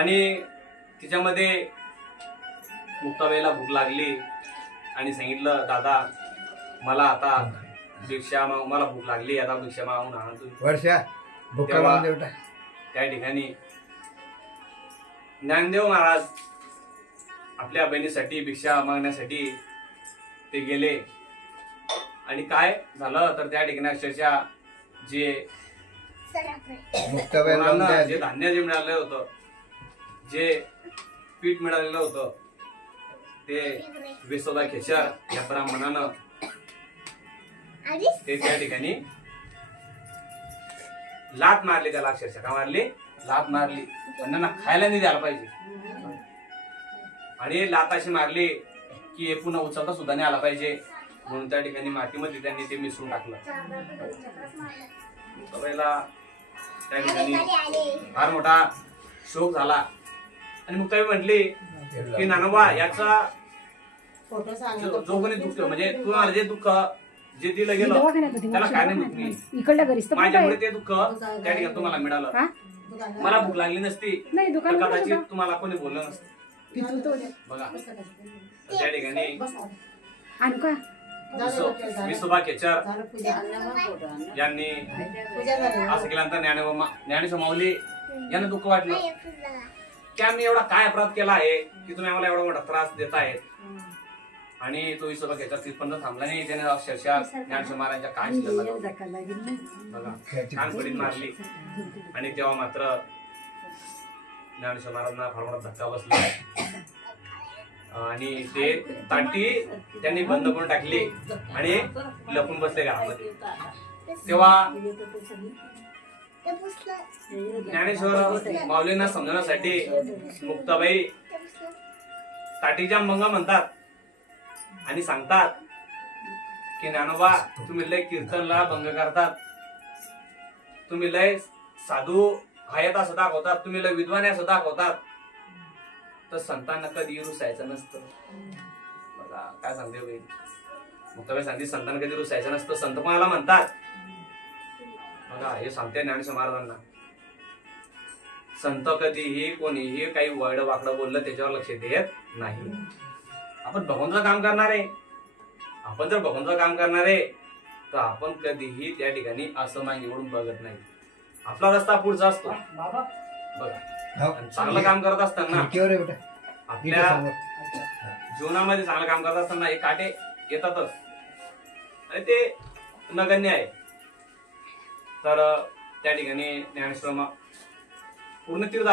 आणि तिच्यामध्ये मुक्ताबाईला भूक लागली आणि सांगितलं, दादा मला आता भिक्षा मला भूक लागली, आता भिक्षा मागून आणा तुम्ही. वर्षा भुका तेव्हा लावून देवटा. त्या ठिकाणी ज्ञानदेव महाराज आपल्या बहिणीसाठी भिक्षा मागण्यासाठी ते गेले. आणि काय झालं तर त्या ठिकाणी अक्षरशः जे मुक्ताबाई लावून कोणाला जे द्या. धान्य जे मिळालं होतं, जे पीठ मिळालेलं होतं, ते विसोबा खेचर या ब्राह्मणानं ते त्या ठिकाणी लात मारली. त्याला अक्षरशः का मारली? लात मारली. पण त्यांना खायला नाही द्यायला पाहिजे. आणि लात अशी मारली की हे पुन्हा उचलता सुद्धा नाही आला पाहिजे, म्हणून त्या ठिकाणी मातीमध्ये त्यांनी ते मिसळून टाकलं. मुक्ताबाईला त्या ठिकाणी फार मोठा शोक झाला. आणि मुक्ताबाई म्हटली की नानोबा याचा जो कोणी दुःख म्हणजे तुम्हाला जे दुःख जे दिलं गेलं त्याला काय नाही दुःख नाही. इकडल्या घरीच माझ्यामुळे ते दुःख त्या ठिकाणी तुम्हाला मिळालं. मला भूक लागली नसती तर कदाचित तुम्हाला कोणी बोललं नसतं. बघा त्या ठिकाणी विसोबा खेचर यांनी असं केल्यानंतर ज्ञानेश्वर माऊली यांना दुःख वाटलं की आम्ही एवढा काय अपराध केला आहे की तुम्ही आम्हाला एवढा मोठा त्रास देत आहेत. आणि तो विसोबा खेचर तिथपर्यंत थांबला नाही. त्याने अक्षरशः ज्ञानेश्वर महाराजांच्या कान पडीत मारली. आणि तेव्हा मात्र ज्ञानेश्वर महाराजांना फार मोठा धक्का बसला आणि ते ताटी त्यांनी बंद करून टाकली आणि लपून बसले घरामध्ये. तेव्हा ज्ञानेश्वर माऊलींना समजवण्यासाठी मुक्ताबाई ताटीच्या मंग म्हणतात आणि सांगतात की ज्ञानोबा तुम्ही लय कीर्तनला भंग करतात, तुम्ही लय साधू आहेत असं दाखवतात, तुम्ही लय विद्वान असं दाखवतात, तर संतांना कधी रुसायचं नसतं. बघा काय सांगते बाई मुक्ताबाई सांगते, संतांना कधी रुसायचं नसतं. संत मला म्हणतात, बघा हे सांगते ज्ञानेश्वर महाराजांना, संत कधीही कोणीही काही वड वाकडं बोललं त्याच्यावर लक्ष देत नाही. आपण भगवंताचं काम करणार आहे, आपण जर भगवंताचं काम करणार आहे तर आपण कधीही त्या ठिकाणी असं मागे वळून बघत नाही. आपला रस्ता पुढचा असतो. बघा चांगलं काम करत असताना आपल्या जीवनामध्ये चांगलं काम करत असताना हे काटे येतातच आणि ते नगण्य आहे. तर त्या ठिकाणी ज्ञानेश्वर पूर्ण तीर्थ